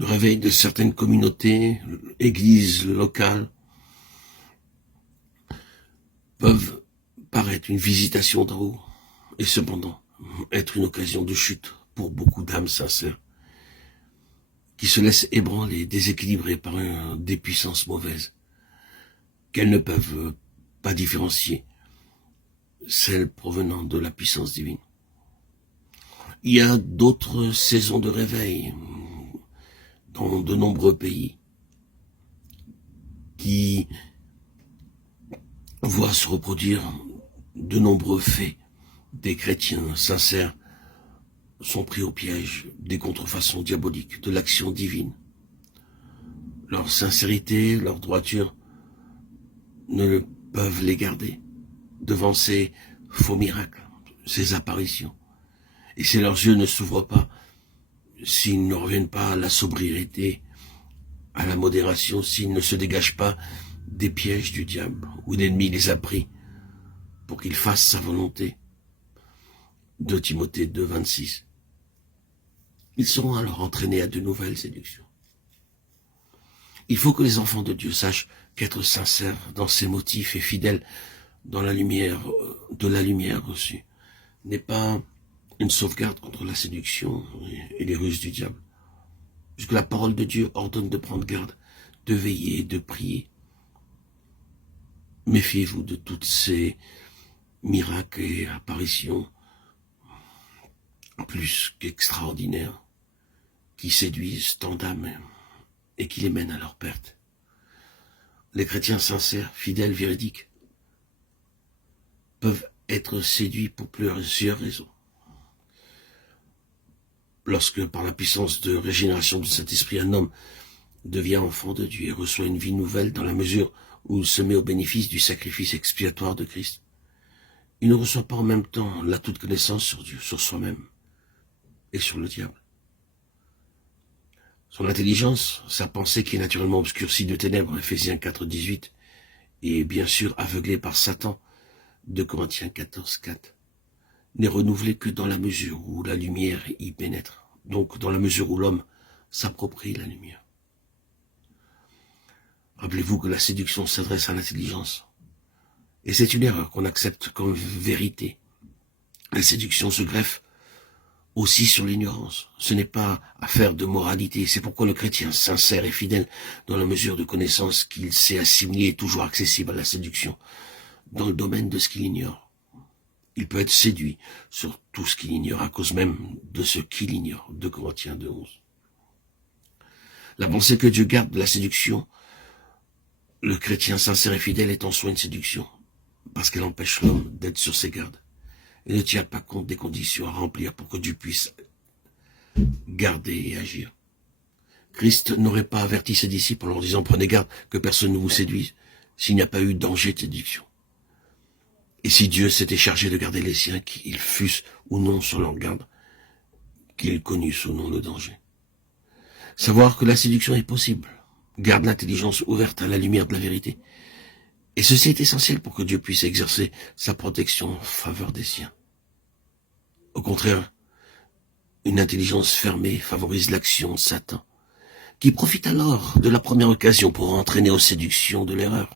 le réveil de certaines communautés, églises locales, peuvent paraître une visitation d'en haut, et cependant être une occasion de chute pour beaucoup d'âmes sincères, qui se laissent ébranler, déséquilibrer par des puissances mauvaises, qu'elles ne peuvent pas différencier, celles provenant de la puissance divine. Il y a d'autres saisons de réveil dans de nombreux pays qui voient se reproduire de nombreux faits. Des chrétiens sincères sont pris au piège des contrefaçons diaboliques de l'action divine. Leur sincérité, leur droiture ne peuvent les garder devant ces faux miracles, ces apparitions. Et si leurs yeux ne s'ouvrent pas, s'ils ne reviennent pas à la sobriété, à la modération, s'ils ne se dégagent pas des pièges du diable, où l'ennemi les a pris pour qu'ils fassent sa volonté. 2 Timothée 2, 26. Ils seront alors entraînés à de nouvelles séductions. Il faut que les enfants de Dieu sachent qu'être sincères dans ses motifs et fidèles dans la lumière, de la lumière reçue, n'est pas une sauvegarde contre la séduction et les ruses du diable. Puisque la parole de Dieu ordonne de prendre garde, de veiller, de prier. Méfiez-vous de toutes ces miracles et apparitions plus qu'extraordinaires qui séduisent tant d'âmes et qui les mènent à leur perte. Les chrétiens sincères, fidèles, véridiques, peuvent être séduits pour plusieurs raisons. Lorsque, par la puissance de régénération du Saint-Esprit, un homme devient enfant de Dieu et reçoit une vie nouvelle dans la mesure où il se met au bénéfice du sacrifice expiatoire de Christ, il ne reçoit pas en même temps la toute connaissance sur Dieu, sur soi-même et sur le diable. Son intelligence, sa pensée qui est naturellement obscurcie de ténèbres, Ephésiens 4, 18, et bien sûr aveuglée par Satan, 2 Corinthiens 14, 4, n'est renouvelée que dans la mesure où la lumière y pénètre, donc dans la mesure où l'homme s'approprie la lumière. Rappelez-vous que la séduction s'adresse à l'intelligence, et c'est une erreur qu'on accepte comme vérité. La séduction se greffe aussi sur l'ignorance. Ce n'est pas affaire de moralité, c'est pourquoi le chrétien sincère et fidèle, dans la mesure de connaissance qu'il sait assimiler, est toujours accessible à la séduction, dans le domaine de ce qu'il ignore. Il peut être séduit sur tout ce qu'il ignore, à cause même de ce qu'il ignore. 2 Corinthiens 2, 11. La pensée que Dieu garde de la séduction, le chrétien sincère et fidèle est en soi une séduction, parce qu'elle empêche l'homme d'être sur ses gardes, et ne tient pas compte des conditions à remplir pour que Dieu puisse garder et agir. Christ n'aurait pas averti ses disciples en leur disant « Prenez garde que personne ne vous séduise » s'il n'y a pas eu danger de séduction. Et si Dieu s'était chargé de garder les siens, qu'ils fussent ou non sur leur garde, qu'ils connussent ou non le danger. Savoir que la séduction est possible garde l'intelligence ouverte à la lumière de la vérité. Et ceci est essentiel pour que Dieu puisse exercer sa protection en faveur des siens. Au contraire, une intelligence fermée favorise l'action de Satan, qui profite alors de la première occasion pour entraîner aux séductions de l'erreur.